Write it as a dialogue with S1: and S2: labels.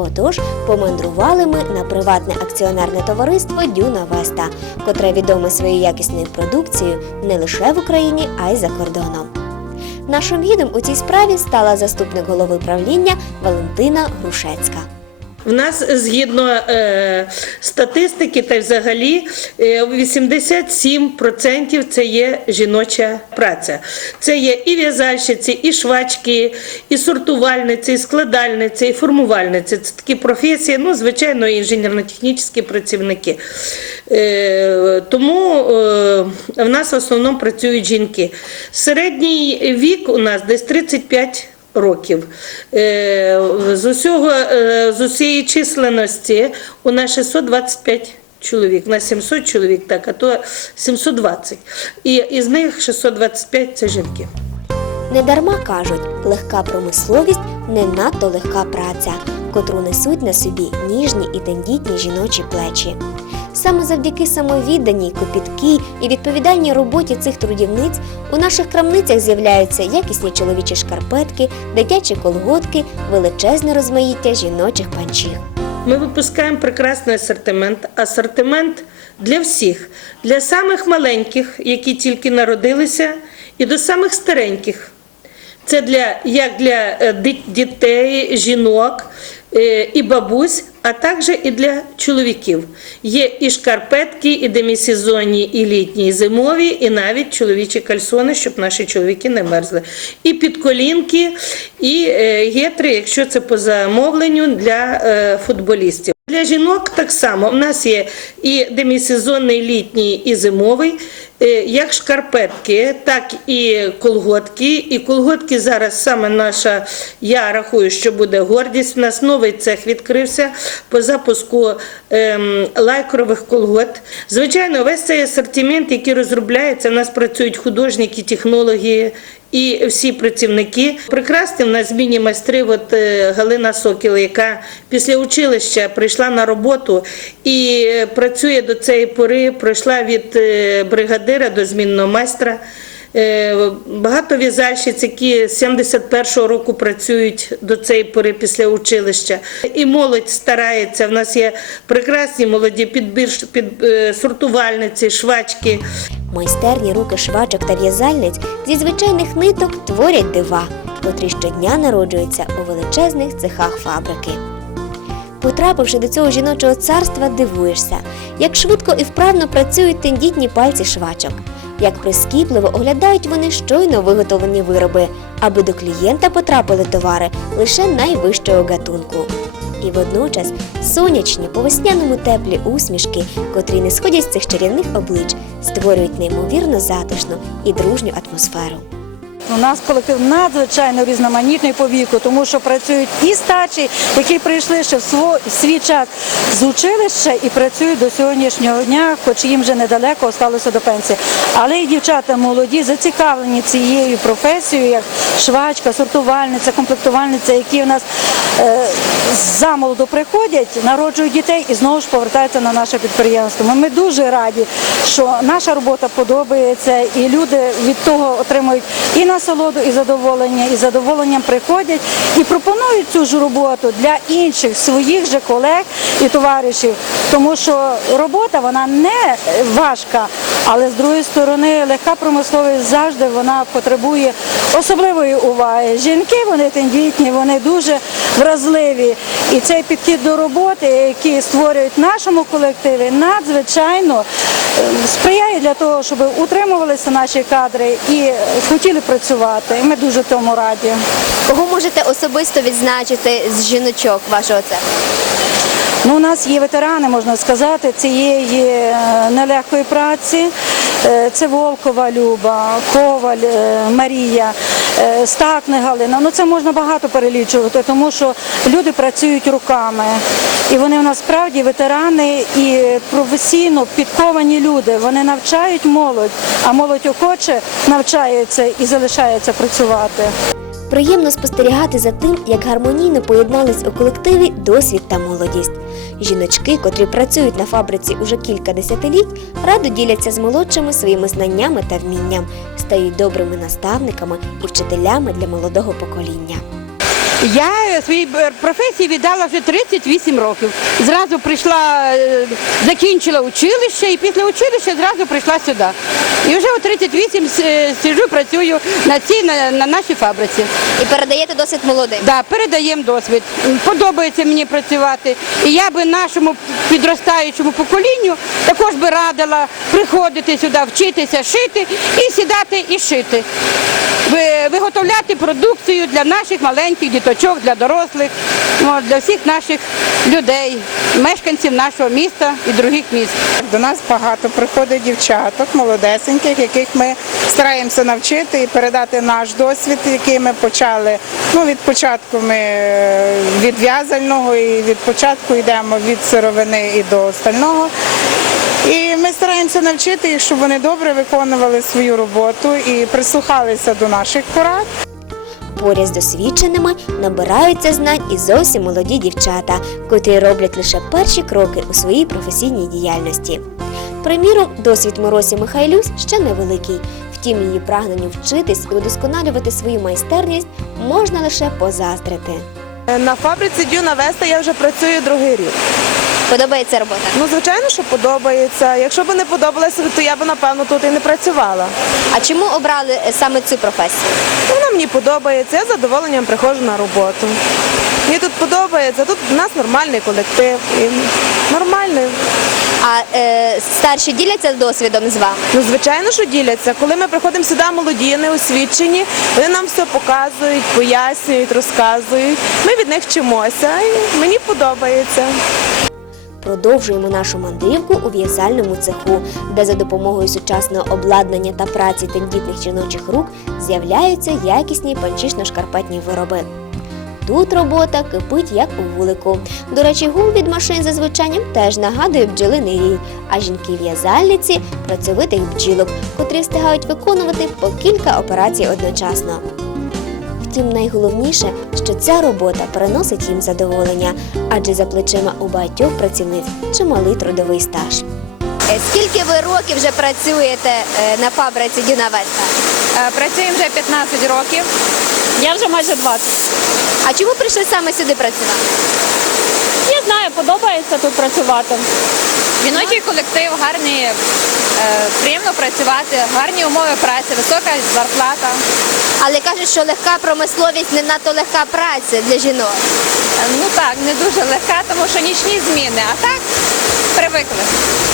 S1: Отож, помандрували ми на приватне акціонерне товариство Дюна Веста, котре відоме своєю якісною продукцією не лише в Україні, а й за кордоном. Нашим гідом у цій справі стала заступник голови правління Валентина Грушецька.
S2: В нас згідно е, статистики та взагалі е, 87% це є жіноча праця. Це є і в'язальщиці, і швачки, і сортувальниці, і складальниці, і формувальниці. Це такі професії, ну, звичайно, інженерно-технічні працівники. Е, тому е, в нас в основному працюють жінки. Середній вік у нас десь 35 років. Е, З усього е, з усієї численності у нас 625 чоловік. На 700 чоловік, так, а то 720. І із них 625 це жінки.
S1: Недарма кажуть, легка промисловість не надто легка праця, котру несуть на собі ніжні і тендітні жіночі плечі. Саме завдяки самовідданій, копіткій і відповідальній роботі цих трудівниць у наших крамницях з'являються якісні чоловічі шкарпетки, дитячі колготки, величезне розмаїття жіночих панчіх.
S2: Ми випускаємо прекрасний асортимент. Асортимент для всіх, для самих маленьких, які тільки народилися, і до самих стареньких. Це для як для е, дітей, жінок е, і бабусь, а також і для чоловіків. Є і шкарпетки, і демісезонні, і літні, і зимові, і навіть чоловічі кальсони, щоб наші чоловіки не мерзли. І підколінки, і е, гетри, якщо це по замовленню для е, футболістів. Для жінок так само. У нас є і демісезонний літній, і зимовий. Е, Як шкарпетки, так і колготки. І колготки зараз саме наша, я рахую, що буде гордість. У нас новий цех відкрився по запуску ем, лайкрових колгот. Звичайно, весь цей асортимент, який розробляється, у нас працюють художники, технологи. І всі працівники прекрасні в нас зміні майстри. От е, Галина Сокіл, яка після училища прийшла на роботу і е, працює до цієї пори, пройшла від е, бригадира до змінного майстра. Е, Багато в'язальщиць, які з 71-го року працюють до цієї пори після училища. І молодь старається. В нас є прекрасні молоді підбір, під, е, сортувальниці, швачки.
S1: Майстерні руки швачок та в'язальниць зі звичайних ниток творять дива, котрі щодня народжуються у величезних цехах фабрики. Потрапивши до цього жіночого царства, дивуєшся, як швидко і вправно працюють тендітні пальці швачок, як прискіпливо оглядають вони щойно виготовлені вироби, аби до клієнта потрапили товари лише найвищого гатунку. І водночас сонячні по весняному теплі усмішки, котрі не сходять з цих чарівних облич, створюють неймовірно затишну і дружню атмосферу.
S3: У нас колектив надзвичайно різноманітний по віку, тому що працюють і старші, які прийшли ще в свій час з училища і працюють до сьогоднішнього дня, хоч їм вже недалеко залишилося до пенсії. Але і дівчата молоді зацікавлені цією професією, як швачка, сортувальниця, комплектувальниця, які у нас е, замолоду приходять, народжують дітей і знову ж повертаються на наше підприємство. Ми- Ми дуже раді, що наша робота подобається, і люди від того отримують і насолоду, і задоволення, і задоволенням приходять і пропонують цю ж роботу для інших своїх же колег і товаришів, тому що робота вона не важка, але з другої сторони легка промисловість завжди вона потребує особливої уваги. Жінки вони тендітні, вони дуже вразливі. І цей підхід до роботи, який створюють в нашому колективі, надзвичайно сприяє для того, щоб утримувалися наші кадри і хотіли працювати. І Ми дуже тому раді.
S1: Кого можете особисто відзначити з жіночок вашого цеху?
S3: Ну, у нас є ветерани, можна сказати, цієї е, нелегкої праці. Е, Це Волкова Люба, Коваль е, Марія, е, Стакне Галина. Ну це можна багато перелічувати, тому що люди працюють руками. І вони у нас справді ветерани і професійно підковані люди. Вони навчають молодь, а молодь охоче навчається і залишається працювати.
S1: Приємно спостерігати за тим, як гармонійно поєднались у колективі досвід та молодість. Жіночки, котрі працюють на фабриці уже кілька десятиліть, радо діляться з молодшими своїми знаннями та вмінням, стають добрими наставниками і вчителями для молодого покоління.
S4: Я своїй е, професії віддала вже 38 років. Зразу прийшла, е, закінчила училище і після училища зразу прийшла сюди. І вже у 38 с- е, сиджу, працюю на цій на, на нашій фабриці.
S1: І передаєте досвід молодим.
S4: Да, передаємо досвід. Подобається мені працювати. І я би нашому підростаючому поколінню також би радила приходити сюди, вчитися шити і сідати і шити. Ви- Виготовляти продукцію для наших маленьких діточок, для дорослих, для всіх наших людей, мешканців нашого міста і других міст.
S5: До нас багато приходить дівчаток, молодесеньких, яких ми стараємося навчити і передати наш досвід, який ми почали. Ну, від початку ми е, від в'язального і від початку йдемо від сировини і до стального. І ми стараємося навчити їх, щоб вони добре виконували свою роботу і прислухалися до наших порад.
S1: Поряд з досвідченими набираються знань і зовсім молоді дівчата, котрі роблять лише перші кроки у своїй професійній діяльності. Приміром, досвід Моросі Михайлюсь ще невеликий. Втім, її прагненню вчитись і удосконалювати свою майстерність можна лише позаздрити.
S6: На фабриці Дюна Веста я вже працюю другий рік.
S1: Подобається робота.
S6: Ну, звичайно, що подобається. Якщо б не подобалося, то я б напевно тут і не працювала.
S1: А чому обрали е, саме цю професію?
S6: Ну, Вона мені подобається, я з задоволенням приходжу на роботу. Мені тут подобається, тут у нас нормальний колектив. І нормальний.
S1: А е, старші діляться досвідом з вами?
S6: Ну, звичайно, що діляться. Коли ми приходимо сюди молоді, неосвічені, вони нам все показують, пояснюють, розказують. Ми від них вчимося і мені подобається.
S1: Продовжуємо нашу мандрівку у в'язальному цеху, де за допомогою сучасного обладнання та праці тендітних жіночих рук з'являються якісні панчішно-шкарпетні вироби. Тут робота кипить як у вулику. До речі, гул від машин за звучанням теж нагадує бджолиний рій, а жінки-в'язальниці працьовитих бджілок, котрі встигають виконувати по кілька операцій одночасно. Втім, найголовніше, що ця робота приносить їм задоволення, адже за плечима у багатьох працівниць чималий трудовий стаж. Скільки ви років вже працюєте на фабриці Дюнавеста?
S7: Е, Працюємо вже 15 років. Я вже майже 20.
S1: А чому прийшли саме сюди працювати?
S7: Знаю, подобається тут працювати. Жіночий колектив, гарний, е, приємно працювати, гарні умови праці, висока зарплата.
S1: Але кажуть, що легка промисловість не надто легка праця для жінок.
S7: Е, Ну так, не дуже легка, тому що нічні зміни, а так привикли.